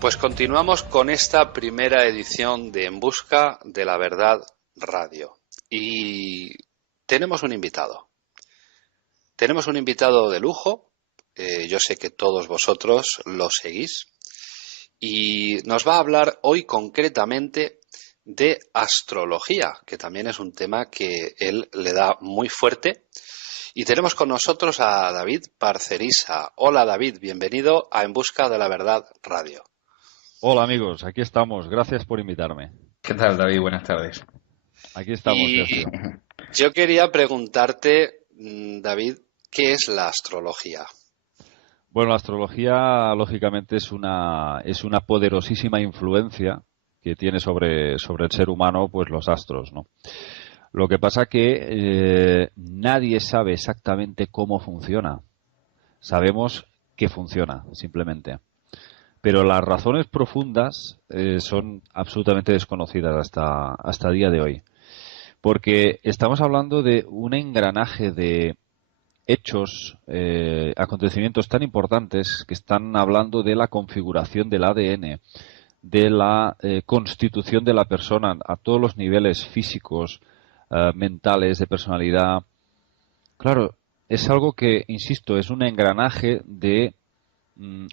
Pues continuamos con esta primera edición de En Busca de la Verdad Radio. Y tenemos un invitado. Tenemos un invitado de lujo. Yo sé que todos vosotros lo seguís. Y nos va a hablar hoy concretamente de astrología, que también es un tema que él le da muy fuerte. Y tenemos con nosotros a David Parcerisa. Hola David, bienvenido a En Busca de la Verdad Radio. Hola amigos, aquí estamos. Gracias por invitarme. ¿Qué tal, David? Buenas tardes. Aquí estamos, Y Sergio. yo quería preguntarte, David, ¿qué es la astrología? Bueno, la astrología, lógicamente, es una poderosísima influencia que tiene sobre el ser humano, pues los astros, ¿no? Lo que pasa que nadie sabe exactamente cómo funciona. Sabemos que funciona, simplemente. Pero las razones profundas son absolutamente desconocidas hasta el día de hoy. Porque estamos hablando de un engranaje de hechos, acontecimientos tan importantes que están hablando de la configuración del ADN, de la constitución de la persona a todos los niveles físicos, mentales, de personalidad. Claro, es algo que, insisto, es un engranaje de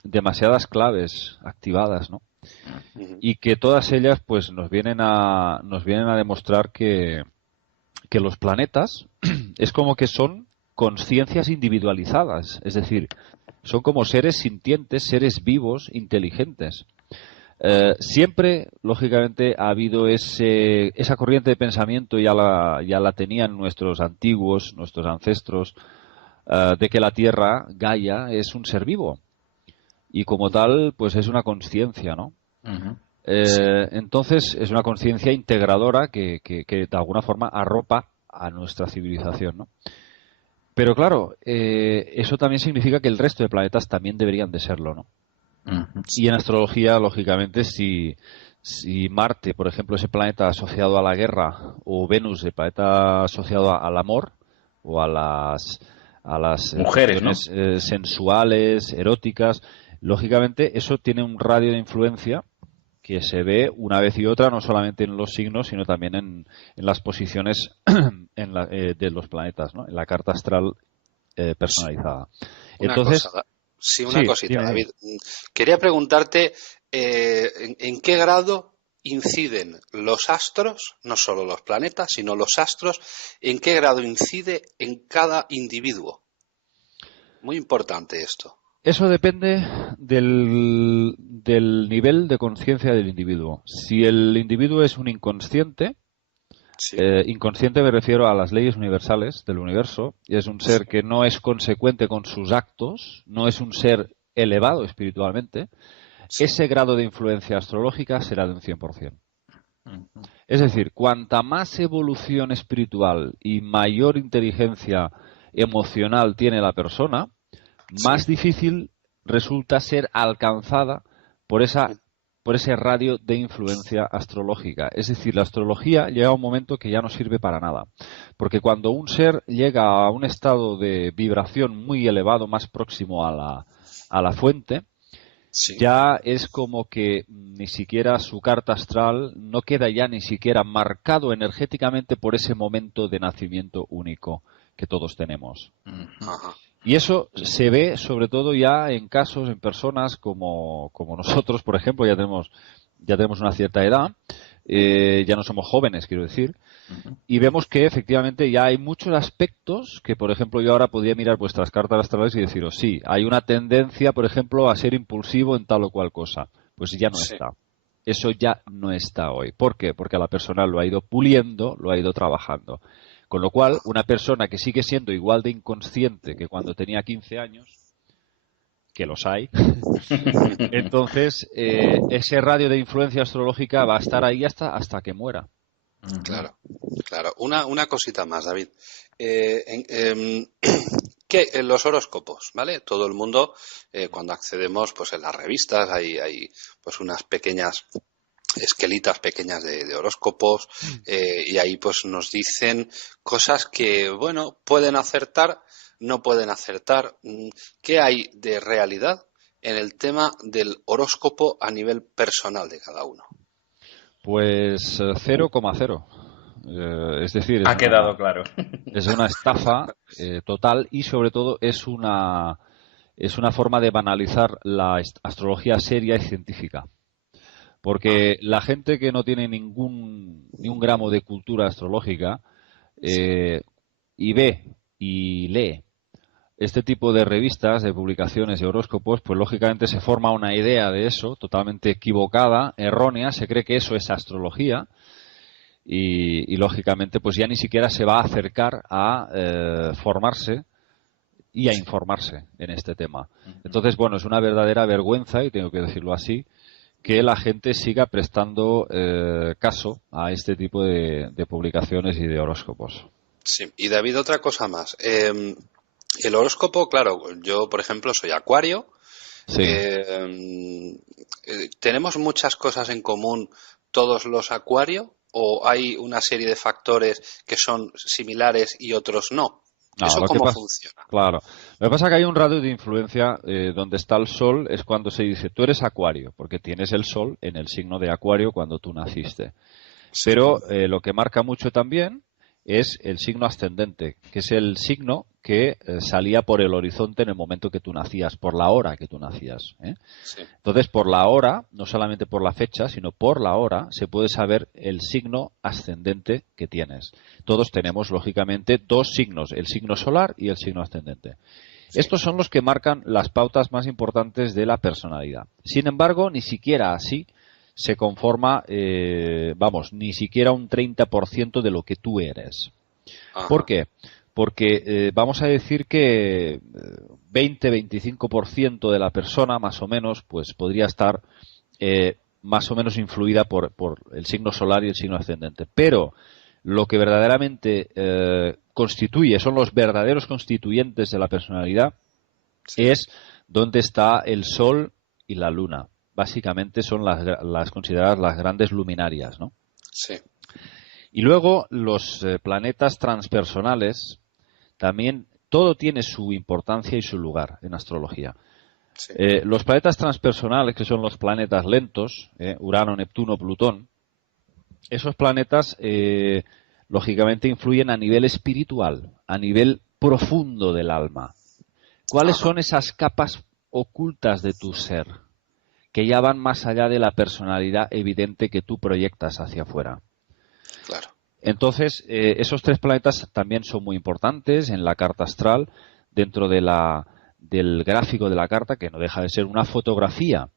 demasiadas claves activadas, ¿no? Y que todas ellas, pues, nos vienen a demostrar que los planetas es como que son conciencias individualizadas, es decir, son como seres sintientes, seres vivos, inteligentes. Siempre, lógicamente, ha habido esa corriente de pensamiento, ya la tenían nuestros antiguos, nuestros ancestros, de que la Tierra, Gaia, es un ser vivo. Y como tal, pues es una conciencia, ¿no? Entonces, es una conciencia integradora que de alguna forma arropa a nuestra civilización, ¿no? Pero claro, eso también significa que el resto de planetas también deberían de serlo, ¿no? Y en astrología, lógicamente, si Marte, por ejemplo, es el planeta asociado a la guerra, o Venus, el planeta asociado al amor, o a las mujeres, cuestiones ¿no? sensuales, eróticas, lógicamente eso tiene un radio de influencia que se ve una vez y otra, no solamente en los signos, sino también en las posiciones de los planetas, ¿no? En la carta astral personalizada. Una Entonces, cosa, sí, una sí, cosita, dime. David. Quería preguntarte en qué grado inciden los astros, no solo los planetas, sino los astros, en qué grado incide en cada individuo. Muy importante esto. Eso depende del nivel de conciencia del individuo. Si el individuo es un inconsciente, Sí, inconsciente me refiero a las leyes universales del universo, y es un sí, ser que no es consecuente con sus actos, no es un ser elevado espiritualmente, sí. ese grado de influencia astrológica será de un 100%. Es decir, cuanta más evolución espiritual y mayor inteligencia emocional tiene la persona, Sí. más difícil resulta ser alcanzada por ese radio de influencia astrológica. Es decir, la astrología llega a un momento que ya no sirve para nada. Porque cuando un ser llega a un estado de vibración muy elevado, más próximo a la fuente, Sí. ya es como que ni siquiera su carta astral no queda ya ni siquiera marcado energéticamente por ese momento de nacimiento único que todos tenemos. Ajá. Y eso se ve sobre todo ya en casos, en personas como nosotros, por ejemplo, ya tenemos una cierta edad, ya no somos jóvenes, quiero decir, y vemos que efectivamente ya hay muchos aspectos que, por ejemplo, yo ahora podría mirar vuestras cartas astrales y deciros, sí, hay una tendencia, por ejemplo, a ser impulsivo en tal o cual cosa. Pues ya no Sí. está. Eso ya no está hoy. ¿Por qué? Porque la persona lo ha ido puliendo, lo ha ido trabajando. Con lo cual, una persona que sigue siendo igual de inconsciente que cuando tenía 15 años, que los hay, entonces ese radio de influencia astrológica va a estar ahí hasta que muera. Claro, claro. Una cosita más, David. Que en los horóscopos, ¿vale? Todo el mundo, cuando accedemos, pues en las revistas hay pues unas pequeñas esquelitas pequeñas de horóscopos y ahí pues nos dicen cosas que, bueno, pueden acertar, no pueden acertar. ¿Qué hay de realidad en el tema del horóscopo a nivel personal de cada uno? Pues 0,0. Es decir, Ha quedado claro. Es una estafa total y sobre todo es una forma de banalizar la astrología seria y científica. Porque la gente que no tiene ni un gramo de cultura astrológica y ve y lee este tipo de revistas, de publicaciones, de horóscopos, pues lógicamente se forma una idea de eso totalmente equivocada, errónea, se cree que eso es astrología y lógicamente pues ya ni siquiera se va a acercar a formarse y a informarse en este tema. Entonces, bueno, es una verdadera vergüenza, y tengo que decirlo así, que la gente siga prestando caso a este tipo de publicaciones y de horóscopos. Sí, y David, otra cosa más. El horóscopo, claro, yo por ejemplo soy Acuario. Sí. ¿Tenemos muchas cosas en común todos los Acuario o hay una serie de factores que son similares y otros no? No, ¿Eso cómo funciona? Claro. Lo que pasa es que hay un radio de influencia donde está el Sol, es cuando se dice tú eres Acuario, porque tienes el Sol en el signo de Acuario cuando tú naciste. Sí. Pero lo que marca mucho también es el signo ascendente, que es el signo que salía por el horizonte en el momento que tú nacías, por la hora que tú nacías. Sí. Entonces, por la hora, no solamente por la fecha, sino por la hora, se puede saber el signo ascendente que tienes. Todos tenemos, lógicamente, dos signos, el signo solar y el signo ascendente. Sí. Estos son los que marcan las pautas más importantes de la personalidad. Sin embargo, ni siquiera así se conforma, ni siquiera un 30% de lo que tú eres. Ajá. ¿Por qué? Porque vamos a decir que 20-25% de la persona, más o menos, pues podría estar más o menos influida por el signo solar y el signo ascendente. Pero lo que verdaderamente constituye, son los verdaderos constituyentes de la personalidad, sí, es dónde está el Sol y la Luna. Básicamente son las consideradas las grandes luminarias, ¿no? Sí. Y luego los planetas transpersonales, también todo tiene su importancia y su lugar en astrología. Sí. Los planetas transpersonales, que son los planetas lentos, Urano, Neptuno, Plutón, esos planetas lógicamente influyen a nivel espiritual, a nivel profundo del alma. ¿Cuáles son esas capas ocultas de tu ser que ya van más allá de la personalidad evidente que tú proyectas hacia afuera? Claro. Entonces, esos tres planetas también son muy importantes en la carta astral, dentro del gráfico de la carta, que no deja de ser una fotografía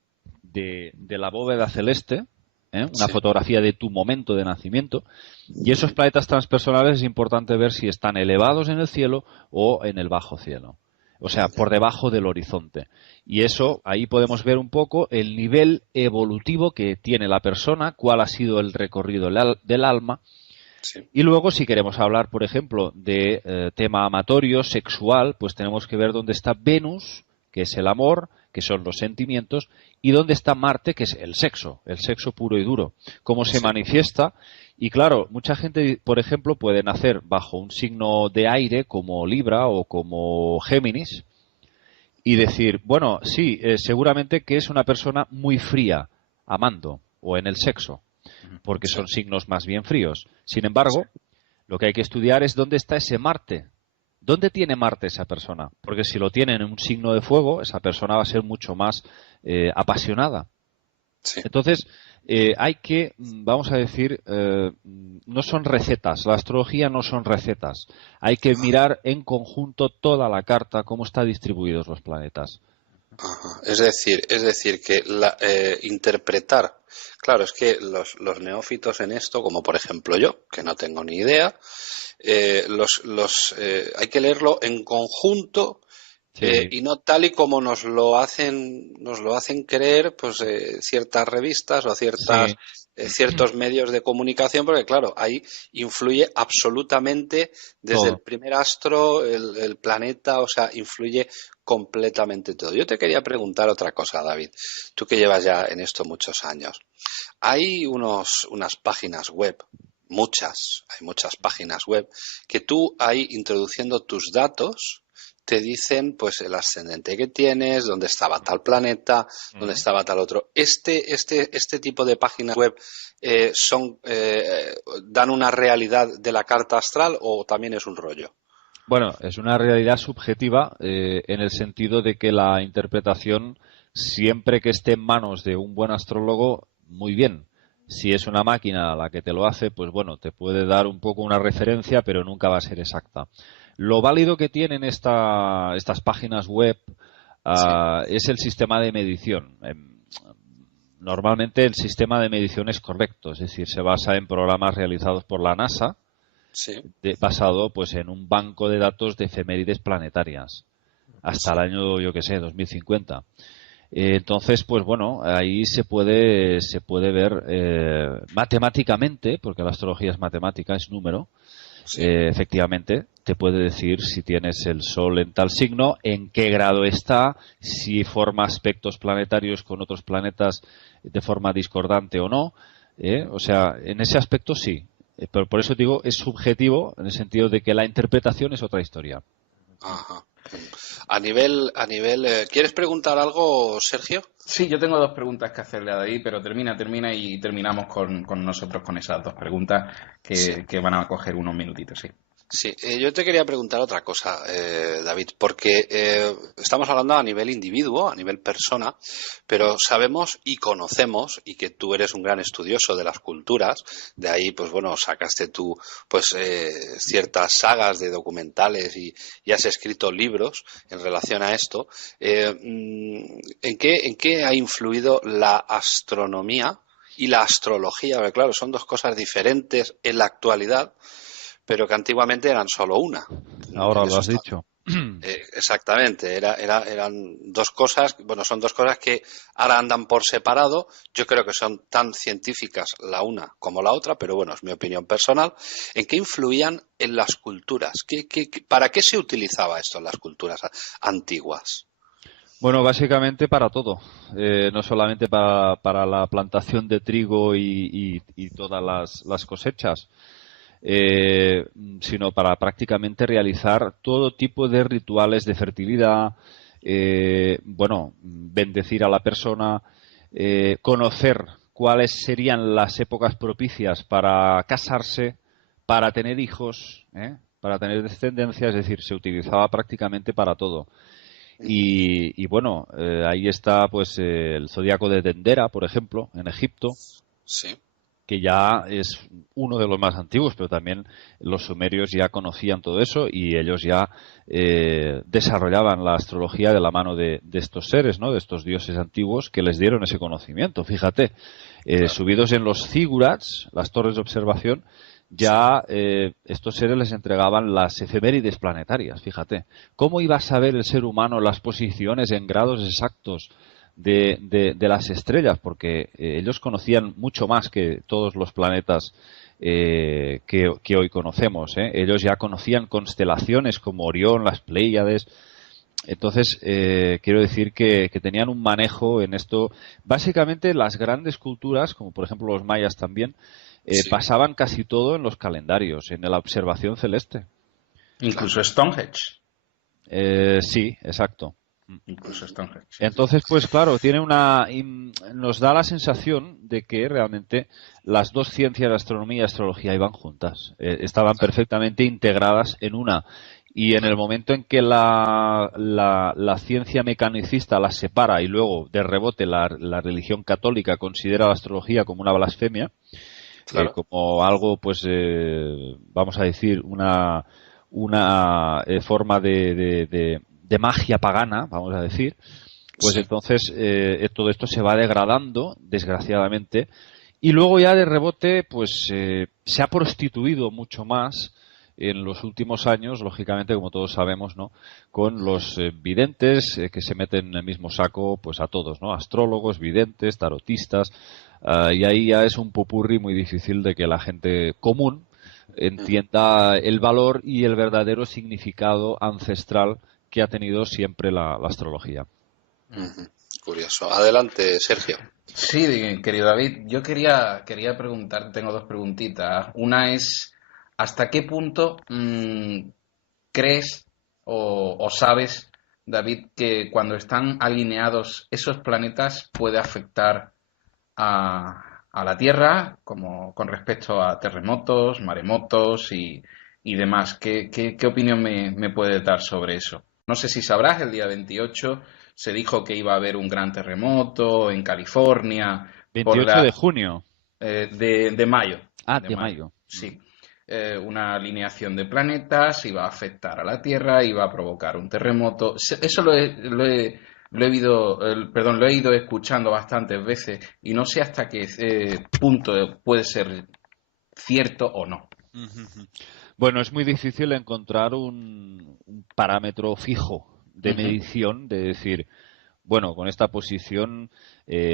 de la bóveda celeste, una sí, fotografía de tu momento de nacimiento, y esos planetas transpersonales es importante ver si están elevados en el cielo o en el bajo cielo. O sea, por debajo del horizonte. Y eso, ahí podemos ver un poco el nivel evolutivo que tiene la persona, cuál ha sido el recorrido del alma. Sí. Y luego, si queremos hablar, por ejemplo, de tema amatorio, sexual, pues tenemos que ver dónde está Venus, que es el amor, que son los sentimientos, y dónde está Marte, que es el sexo puro y duro. Cómo se manifiesta. Y claro, mucha gente, por ejemplo, puede nacer bajo un signo de aire como Libra o como Géminis y decir, bueno, sí, seguramente que es una persona muy fría, amando o en el sexo, porque son signos más bien fríos. Sin embargo, lo que hay que estudiar es dónde está ese Marte. ¿Dónde tiene Marte esa persona? Porque si lo tiene en un signo de fuego, esa persona va a ser mucho más apasionada. Sí. Entonces, hay que, vamos a decir, no son recetas, la astrología no son recetas. Hay que mirar en conjunto toda la carta, cómo están distribuidos los planetas. Ajá. Es decir, que interpretar, claro, es que los neófitos en esto, como por ejemplo yo, que no tengo ni idea, hay que leerlo en conjunto. Sí. Y no tal y como nos lo hacen creer pues ciertas revistas o ciertos medios de comunicación, porque claro, ahí influye absolutamente desde el primer astro, el planeta, o sea, influye completamente todo. Yo te quería preguntar otra cosa, David, tú que llevas ya en esto muchos años. Hay unas páginas web, hay muchas páginas web, que tú ahí introduciendo tus datos te dicen pues el ascendente que tienes, dónde estaba tal planeta, dónde estaba tal otro. Este tipo de páginas web dan una realidad de la carta astral o también es un rollo. Bueno, es una realidad subjetiva en el sentido de que la interpretación, siempre que esté en manos de un buen astrólogo, muy bien. Si es una máquina la que te lo hace, pues bueno, te puede dar un poco una referencia, pero nunca va a ser exacta. Lo válido que tienen estas páginas web es el sistema de medición. Normalmente el sistema de medición es correcto, es decir, se basa en programas realizados por la NASA, Sí. basado pues en un banco de datos de efemérides planetarias hasta el año, yo que sé, 2050. Entonces, pues bueno, ahí se puede ver matemáticamente, porque la astrología es matemática, es número. Sí. Efectivamente, te puede decir si tienes el Sol en tal signo, en qué grado está, si forma aspectos planetarios con otros planetas de forma discordante o no. O sea, en ese aspecto sí. Pero por eso digo, es subjetivo en el sentido de que la interpretación es otra historia. Ajá. ¿Quieres preguntar algo, Sergio? Sí, yo tengo dos preguntas que hacerle a David, pero termina y terminamos con nosotros con esas dos preguntas Sí. que van a coger unos minutitos, sí. Sí, yo te quería preguntar otra cosa, David, porque estamos hablando a nivel individuo, a nivel persona, pero sabemos y conocemos, y que tú eres un gran estudioso de las culturas, de ahí, pues bueno, sacaste tú, pues ciertas sagas de documentales y has escrito libros en relación a esto. ¿En qué ha influido la astronomía y la astrología? Porque claro, son dos cosas diferentes en la actualidad, pero que antiguamente eran solo una. Ahora En lo eso has está. dicho. Exactamente, eran dos cosas, bueno, son dos cosas que ahora andan por separado. Yo creo que son tan científicas la una como la otra, pero bueno, es mi opinión personal. ¿En qué influían en las culturas? ¿Para qué se utilizaba esto en las culturas antiguas? Bueno, básicamente para todo, no solamente para la plantación de trigo y todas las cosechas, sino para prácticamente realizar todo tipo de rituales de fertilidad, bueno, bendecir a la persona, conocer cuáles serían las épocas propicias para casarse, para tener hijos, para tener descendencia, es decir, se utilizaba prácticamente para todo. Y bueno, ahí está pues el zodiaco de Dendera, por ejemplo, en Egipto, Sí. que ya es uno de los más antiguos, pero también los sumerios ya conocían todo eso y ellos ya desarrollaban la astrología de la mano de estos seres, ¿no? De estos dioses antiguos que les dieron ese conocimiento. Fíjate, Claro. subidos en los zigurats, las torres de observación, ya estos seres les entregaban las efemérides planetarias. Fíjate, ¿cómo iba a saber el ser humano las posiciones en grados exactos de las estrellas? Porque ellos conocían mucho más que todos los planetas que hoy conocemos. Ellos ya conocían constelaciones como Orión, las Pléyades. Entonces, quiero decir que tenían un manejo en esto. Básicamente, las grandes culturas, como por ejemplo los mayas también, Sí. basaban casi todo en los calendarios, en la observación celeste. Incluso Stonehenge. Sí, exacto. Incluso Stonehenge. Entonces, pues claro, nos da la sensación de que realmente las dos ciencias, astronomía y astrología, iban juntas. Estaban perfectamente integradas en una. Y en el momento en que la ciencia mecanicista las separa y luego, de rebote, la religión católica considera la astrología como una blasfemia, Claro. como algo, pues, vamos a decir, una forma de magia pagana, vamos a decir, pues Sí. entonces todo esto se va degradando, desgraciadamente, y luego ya de rebote, pues se ha prostituido mucho más en los últimos años, lógicamente, como todos sabemos, ¿no? Con los videntes que se meten en el mismo saco, pues a todos, ¿no? Astrólogos, videntes, tarotistas, y ahí ya es un popurrí muy difícil de que la gente común entienda el valor y el verdadero significado ancestral que ha tenido siempre la astrología. Curioso. Adelante, Sergio. Sí, querido David, yo quería preguntarte, tengo dos preguntitas. Una es, ¿hasta qué punto crees o sabes, David, que cuando están alineados esos planetas puede afectar a la Tierra, como con respecto a terremotos, maremotos y demás? ¿Qué opinión me puedes dar sobre eso? No sé si sabrás, el día 28 se dijo que iba a haber un gran terremoto en California por 28 de junio. de mayo. Ah, De de mayo, mayo. sí. Una alineación de planetas iba a afectar a la Tierra, iba a provocar un terremoto. Eso lo he ido escuchando bastantes veces y no sé hasta qué punto puede ser cierto o no. Ujú. Bueno, es muy difícil encontrar un parámetro fijo de Ujú, medición, de decir, bueno, con esta posición,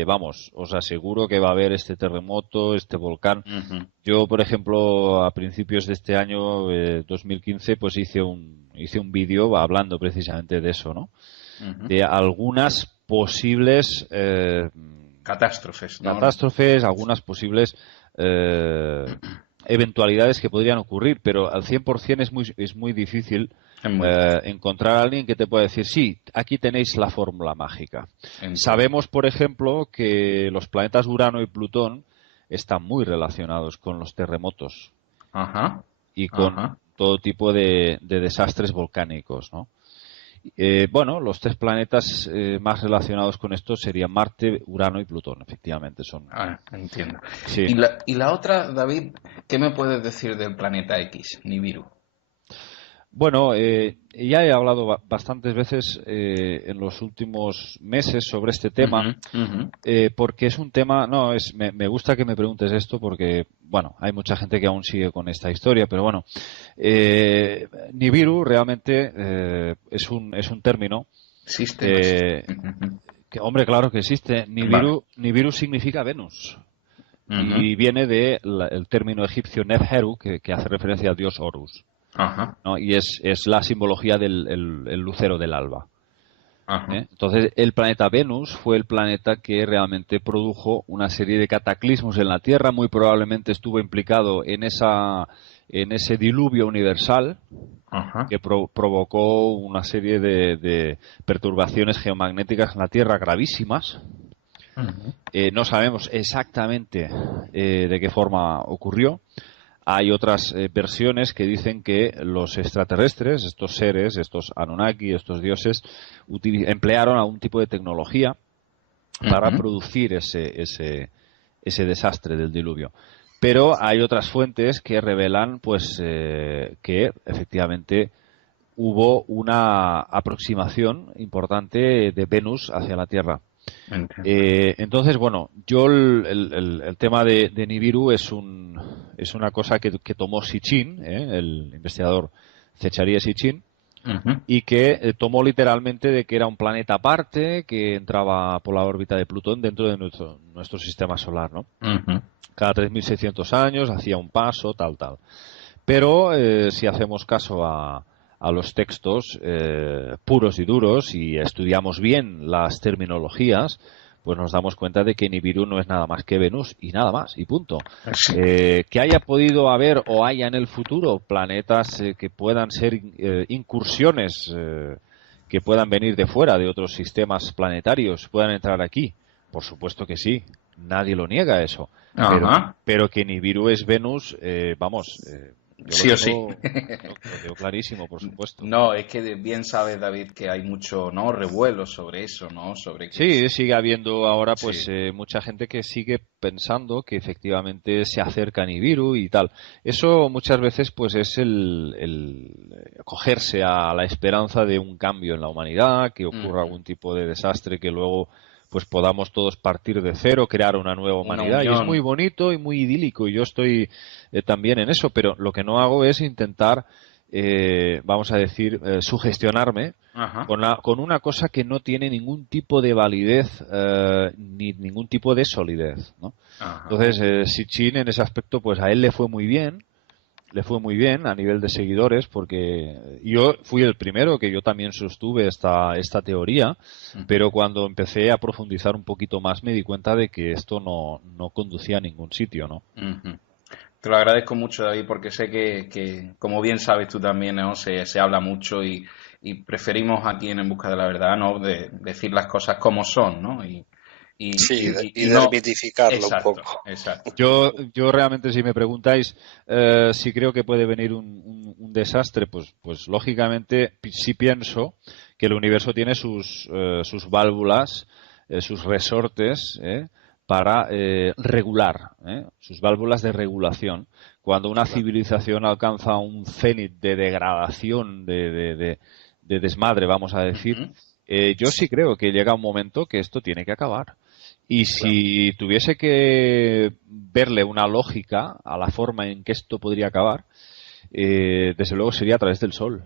vamos, os aseguro que va a haber este terremoto, este volcán. ujú, Yo, por ejemplo, a principios de este año, 2015, pues hice un vídeo hablando precisamente de eso, ¿no? ujú. De algunas posibles Catástrofes, ¿no? catástrofes, algunas posibles eh, eventualidades que podrían ocurrir, pero al 100% es muy difícil Es muy difícil. encontrar a alguien que te pueda decir, sí, aquí tenéis la fórmula mágica. Entiendo. Sabemos, por ejemplo, que los planetas Urano y Plutón están muy relacionados con los terremotos Ajá, y con ajá. todo tipo de desastres volcánicos, ¿no? Bueno, los tres planetas más relacionados con esto serían Marte, Urano y Plutón, efectivamente son. Ah, entiendo. Sí. Y la otra, David, ¿qué me puedes decir del planeta X, Nibiru? Bueno, ya he hablado bastantes veces en los últimos meses sobre este tema, Ujú, ujú. porque es un tema, no, me gusta que me preguntes esto porque, bueno, hay mucha gente que aún sigue con esta historia, pero bueno, Nibiru realmente es un término ¿Existe o no existe? que, Ujú, hombre, claro que existe. vale. Nibiru significa Venus Ujú, y viene del término egipcio Nebheru, que hace referencia al dios Horus. ajá, ¿No? Y es la simbología del el lucero del alba. ajá. ¿Eh? Entonces, el planeta Venus fue el planeta que realmente produjo una serie de cataclismos en la Tierra, muy probablemente estuvo implicado en ese diluvio universal Ajá. que provocó una serie de perturbaciones geomagnéticas en la Tierra gravísimas. Ujú, No sabemos exactamente de qué forma ocurrió. Hay otras versiones que dicen que los extraterrestres, estos seres, estos Anunnaki, estos dioses, emplearon algún tipo de tecnología para ujú, producir ese desastre del diluvio. Pero hay otras fuentes que revelan pues que efectivamente hubo una aproximación importante de Venus hacia la Tierra. entiendo. Entonces, bueno, yo el tema de Nibiru es una cosa que tomó Sitchin, el investigador Zecharia Sitchin, Ujú, y que tomó literalmente de que era un planeta aparte que entraba por la órbita de Plutón dentro de nuestro sistema solar, ¿no? ujú. Cada 3.600 años hacía un paso, tal, tal. Pero si hacemos caso a los textos puros y duros y estudiamos bien las terminologías, pues nos damos cuenta de que Nibiru no es nada más que Venus y nada más, y punto. Sí. Que haya podido haber o haya en el futuro planetas que puedan ser incursiones que puedan venir de fuera, de otros sistemas planetarios, puedan entrar aquí. Por supuesto que sí, nadie lo niega eso. Ajá. Pero que Nibiru es Venus, vamos, yo Sí o sí. lo tengo clarísimo, por supuesto. No, es que bien sabes, David, que hay mucho, ¿no? Revuelo sobre eso, ¿no? Sobre que Sí, sigue habiendo ahora sí. pues mucha gente que sigue pensando que efectivamente se acerca a Nibiru y tal. Eso muchas veces pues es el acogerse a la esperanza de un cambio en la humanidad, que ocurra Ujú. algún tipo de desastre que luego pues podamos todos partir de cero, crear una nueva Una humanidad. Y es muy unión. bonito y muy idílico y yo estoy también en eso, pero lo que no hago es intentar, vamos a decir, sugestionarme Ajá. con una cosa que no tiene ningún tipo de validez ni ningún tipo de solidez, ¿no? Ajá. Entonces, Sitchin en ese aspecto, pues a él le fue muy bien a nivel de seguidores, porque yo fui el primero que yo también sostuve esta teoría, Ujú. pero cuando empecé a profundizar un poquito más me di cuenta de que esto no conducía a ningún sitio, ¿no? Ujú. Te lo agradezco mucho, David, porque sé que como bien sabes tú también, ¿no? Se habla mucho y preferimos aquí En Busca de la Verdad, ¿no? De decir las cosas como son, ¿no? Sí, y Y no... desmitificarlo un Exacto, poco. exacto. Yo realmente, si me preguntáis si creo que puede venir un desastre, pues lógicamente sí pienso que el universo tiene sus válvulas, sus resortes, para regular, sus válvulas de regulación. Cuando una Claro. civilización alcanza un cenit de degradación, de desmadre, vamos a decir, Ujú, yo sí creo que llega un momento que esto tiene que acabar. Y claro. si tuviese que verle una lógica a la forma en que esto podría acabar, desde luego sería a través del Sol,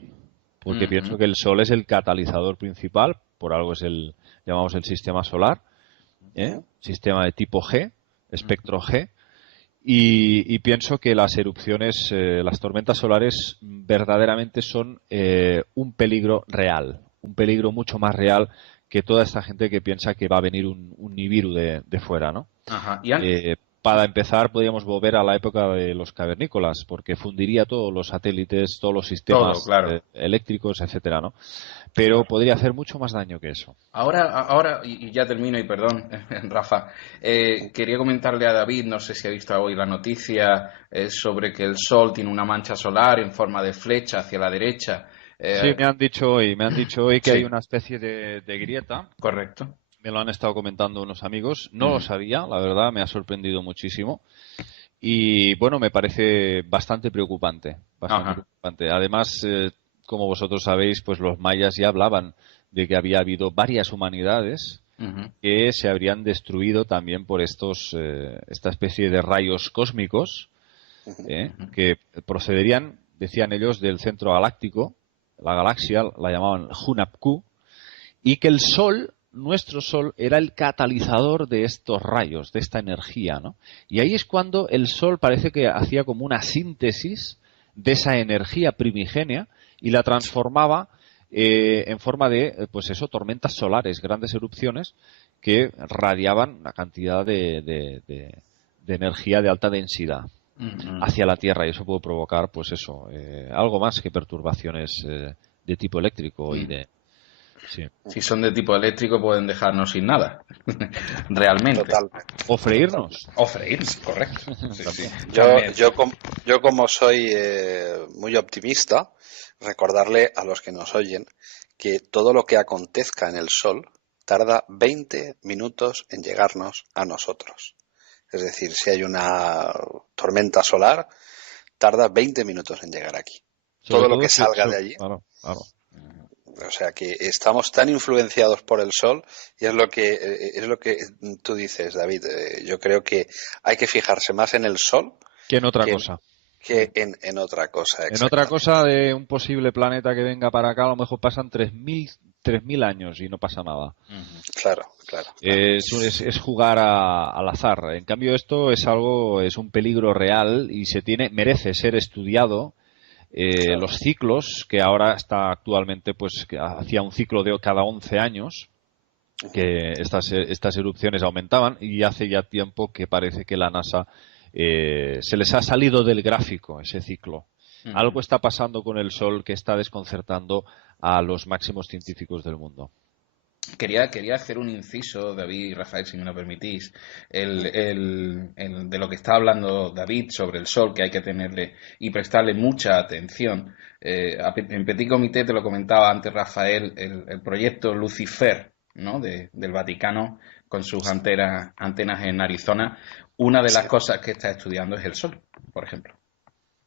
porque pienso Ujú, que el Sol es el catalizador principal, por algo es llamamos el sistema solar, Ujú. sistema de tipo G, ujú. espectro G, y pienso que las erupciones, las tormentas solares verdaderamente son un peligro real, un peligro mucho más real que toda esta gente que piensa que va a venir un Nibiru de fuera, ¿no? Ajá. Para empezar, podríamos volver a la época de los cavernícolas, porque fundiría todos los satélites, todos los Todo, sistemas claro. eléctricos, etcétera, ¿no? Pero Claro. podría hacer mucho más daño que eso. Ahora, y ya termino, y perdón, Rafa, quería comentarle a David, no sé si ha visto hoy la noticia sobre que el Sol tiene una mancha solar en forma de flecha hacia la derecha. Sí, Eh, me han dicho hoy que hay sí, una especie de grieta. correcto. Me lo han estado comentando unos amigos. No lo Ujú. sabía, la verdad, me ha sorprendido muchísimo. Y bueno, me parece bastante preocupante, bastante Ajá. preocupante. Además, como vosotros sabéis, pues los mayas ya hablaban de que había habido varias humanidades Ujú, que se habrían destruido también por esta especie de rayos cósmicos, Ujú. ujú. que procederían, decían ellos, del centro galáctico, la galaxia, la llamaban Hunapku, y que el Sol, nuestro Sol, era el catalizador de estos rayos, de esta energía, ¿no? Y ahí es cuando el Sol parece que hacía como una síntesis de esa energía primigenia y la transformaba en forma de, pues eso, tormentas solares, grandes erupciones que radiaban una cantidad de energía de alta densidad Ujú. hacia la Tierra y eso puede provocar, pues eso, algo más que perturbaciones de tipo eléctrico y Mm. de... Sí. Si son de tipo eléctrico pueden dejarnos sin nada, realmente. Totalmente, O freírnos totalmente. O freírnos, correcto. Sí, sí, también. Yo, también. yo, yo como soy muy optimista, recordarle a los que nos oyen que todo lo que acontezca en el Sol tarda 20 minutos en llegarnos a nosotros. Es decir, si hay una tormenta solar, tarda 20 minutos en llegar aquí. Sobre Todo lo todo que si... salga de allí. claro, claro. O sea que estamos tan influenciados por el sol y es lo que tú dices, David. Yo creo que hay que fijarse más en el sol Que en otra que, cosa. en otra cosa, En otra cosa exactamente. de un posible planeta que venga para acá, a lo mejor pasan 3.000 años y no pasa nada. Ujú. Claro, claro, claro. Es jugar al azar. En cambio, esto es algo, es un peligro real y merece ser estudiado. Claro. Los ciclos, que ahora está actualmente, pues, que hacía un ciclo de cada 11 años, Ujú. que estas erupciones aumentaban y hace ya tiempo que parece que la NASA se les ha salido del gráfico ese ciclo. Ujú. Algo está pasando con el Sol que está desconcertando a los máximos científicos del mundo. Quería hacer un inciso, David y Rafael, si me lo permitís, de lo que está hablando David sobre el sol, que hay que tenerle y prestarle mucha atención. En Petit Comité te lo comentaba antes Rafael, el proyecto Lucifer, ¿no? Del Vaticano con sus antenas en Arizona. Una de las Sí, cosas que está estudiando es el sol, por ejemplo.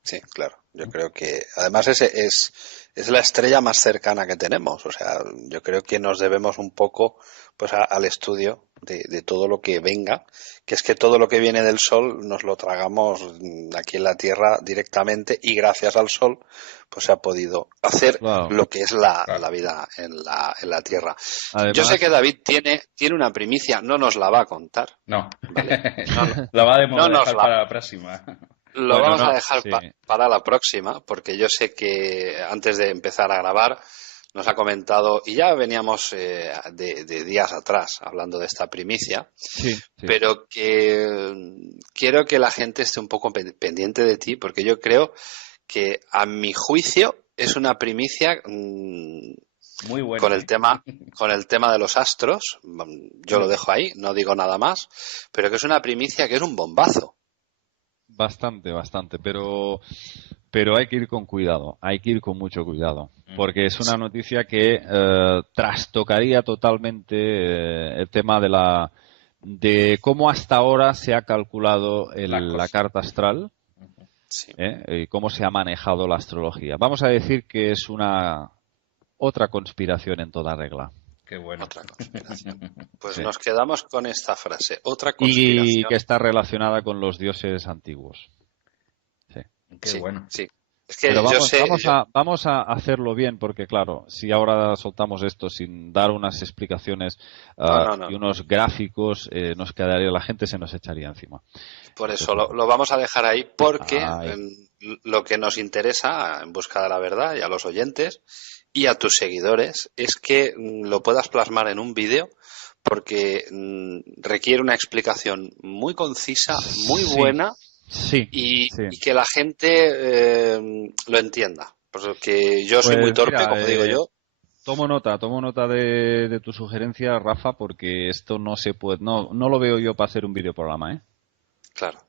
sí, claro. Yo creo que además es la estrella más cercana que tenemos. O sea, yo creo que nos debemos un poco pues al estudio de todo lo que venga, que es que todo lo que viene del Sol nos lo tragamos aquí en la Tierra directamente y gracias al Sol pues se ha podido hacer Claro. lo que es Claro. la vida en la Tierra. Yo sé que Además, David tiene una primicia, no nos la va a contar, No, ¿vale? No, lo va a no nos dejar la para la próxima. lo bueno, vamos a no, dejar sí. para la próxima, porque yo sé que antes de empezar a grabar nos ha comentado, y ya veníamos de días atrás hablando de esta primicia, Sí, sí. pero que quiero que la gente esté un poco pendiente de ti, porque yo creo que, a mi juicio, es una primicia Muy bueno, con el tema de los astros. Yo lo dejo ahí, no digo nada más, pero que es una primicia que es un bombazo. Bastante, pero hay que ir con cuidado, hay que ir con mucho cuidado, porque es una noticia que trastocaría totalmente el tema de cómo hasta ahora se ha calculado la carta astral, Sí. y cómo se ha manejado la astrología. Vamos a decir que es otra conspiración en toda regla. Qué bueno. Otra conspiración. Pues Sí. nos quedamos con esta frase. Otra Y conspiración. que está relacionada con los dioses antiguos. Sí. Qué Sí, bueno. sí. Es que Pero yo sé. vamos a hacerlo bien, porque claro, si ahora soltamos esto sin dar unas explicaciones No. y unos gráficos, nos quedaría, la gente se nos echaría encima. Por eso lo vamos a dejar ahí, porque Ay. lo que nos interesa en busca de la verdad, y a los oyentes y a tus seguidores, es que lo puedas plasmar en un vídeo, porque requiere una explicación muy concisa, muy Sí. buena, Sí, y sí. que la gente lo entienda. Porque yo soy Pues muy torpe, mira, como digo yo. tomo nota de tu sugerencia, Rafa, porque esto no se puede, no lo veo yo para hacer un videoprograma, ¿eh? Claro.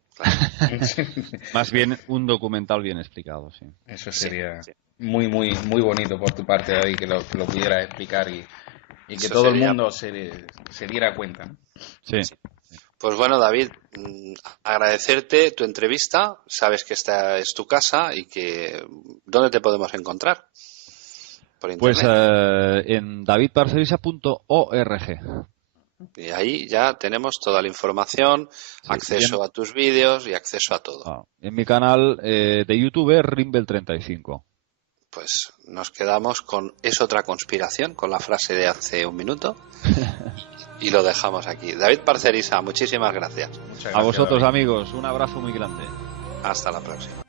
Más bien un documental bien explicado, sí. Eso sería Sí. muy bonito por tu parte, David, que lo pudieras explicar y que Eso todo el sería. mundo se diera cuenta, ¿no? Sí. Pues bueno, David, agradecerte tu entrevista. Sabes que esta es tu casa y que ¿dónde te podemos encontrar? Por Pues internet. en davidparcerisa.org. Y ahí ya tenemos toda la información, Sí, acceso a tus vídeos y acceso a todo. en mi canal de YouTube es Rimbel35. Pues nos quedamos con Es otra conspiración, con la frase de hace un minuto, y lo dejamos aquí. David Parcerisa, muchísimas gracias. Muchas gracias, A vosotros, David. amigos, un abrazo muy grande. Hasta la próxima.